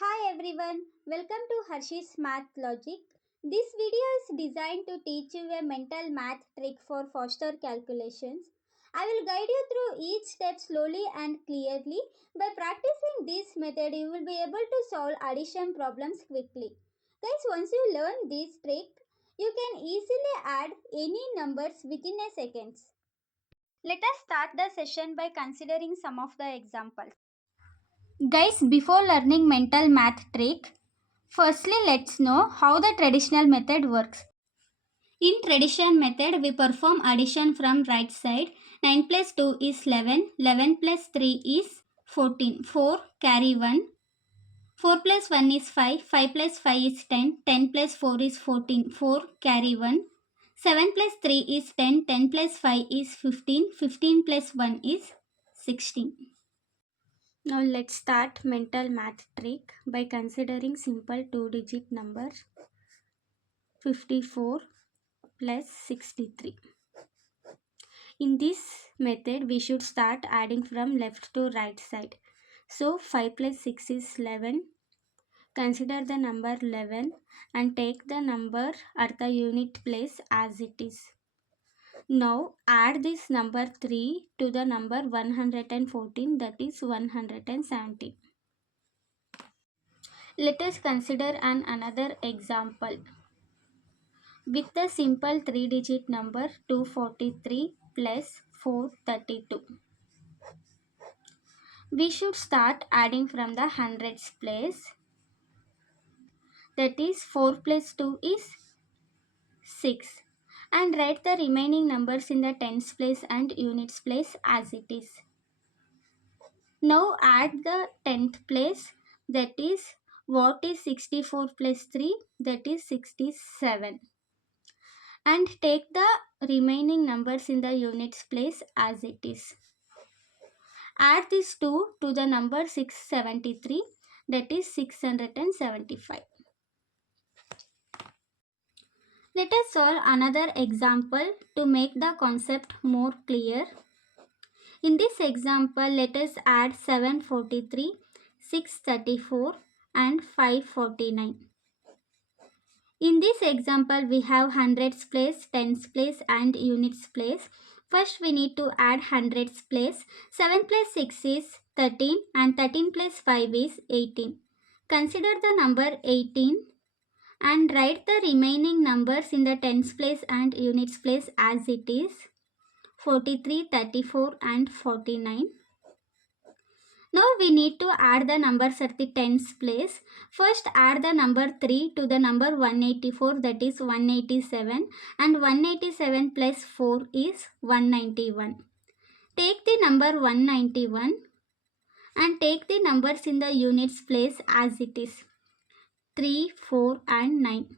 Hi everyone, welcome to Harsh's Math Logic. This video is designed to teach you a mental math trick for faster calculations. I will guide you through each step slowly and clearly. By practicing this method, you will be able to solve addition problems quickly. Guys, once you learn this trick, you can easily add any numbers within a second. Let us start the session by considering some of the examples. Guys, before learning mental math trick, firstly let's know how the traditional method works. In traditional method, we perform addition from right side. 9 plus 2 is 11, 11 plus 3 is 14, 4 carry 1, 4 plus 1 is 5, 5 plus 5 is 10, 10 plus 4 is 14, 4 carry 1, 7 plus 3 is 10, 10 plus 5 is 15, 15 plus 1 is 16. Now let's start mental math trick by considering simple two-digit number 54 plus 63. In this method, we should start adding from left to right side. So 5 plus 6 is 11. Consider the number 11 and take the number at the unit place as it is. Now add this number 3 to the number 114, that is 170. Let us consider another example. With the simple 3-digit number 243 plus 432. We should start adding from the hundreds place. That is 4 plus 2 is 6. And write the remaining numbers in the tens place and units place as it is. Now add the tenth place, that is what is 64 plus 3, that is 67. And take the remaining numbers in the units place as it is. Add these two to the number 673, that is 675. Let us solve another example to make the concept more clear. In this example, let us add 743, 634 and 549. In this example, we have hundreds place, tens place and units place. First, we need to add hundreds place. 7 plus 6 is 13 and 13 plus 5 is 18. Consider the number 18 and write the remaining numbers in the tens place and units place as it is 43, 34 and 49. Now we need to add the numbers at the tens place. First add the number 3 to the number 184, that is 187, and 187 plus 4 is 191. Take the number 191 and take the numbers in the units place as it is 3, 4 and 9.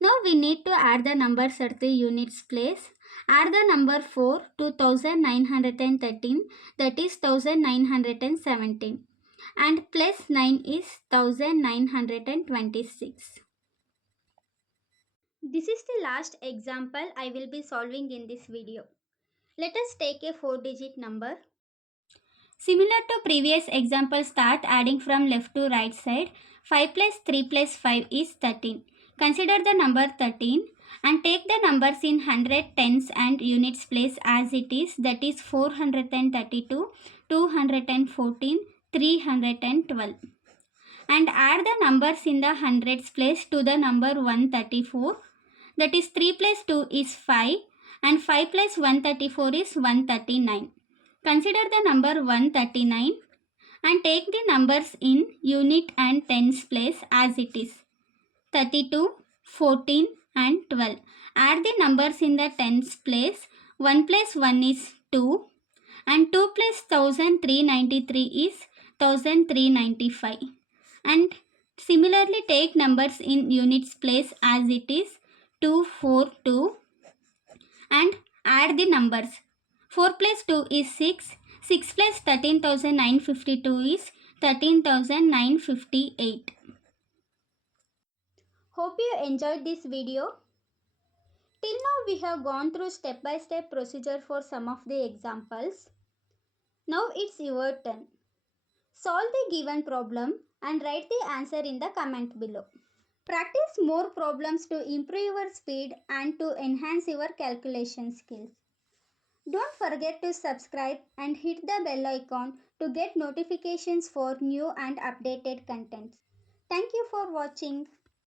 Now we need to add the numbers at the units place. Add the number 4 to 1913, that is 1917, and plus 9 is 1926. This is the last example I will be solving in this video. Let us take a 4-digit number. Similar to previous example, start adding from left to right side. 5 plus 3 plus 5 is 13. Consider the number 13 and take the numbers in hundred, tens and units place as it is, that is 432, 214, 312. And add the numbers in the hundreds place to the number 134, that is 3 plus 2 is 5 and 5 plus 134 is 139. Consider the number 139 and take the numbers in unit and tens place as it is 32, 14 and 12. Add the numbers in the tens place. 1 plus 1 is 2 and 2 plus 1393 is 1395. And similarly take numbers in units place as it is 242 and add the numbers. 4 plus 2 is 6. 6 plus 13,952 is 13,958. Hope you enjoyed this video. Till now we have gone through step-by-step procedure for some of the examples. Now it's your turn. Solve the given problem and write the answer in the comment below. Practice more problems to improve your speed and to enhance your calculation skills. Don't forget to subscribe and hit the bell icon to get notifications for new and updated contents. Thank you for watching.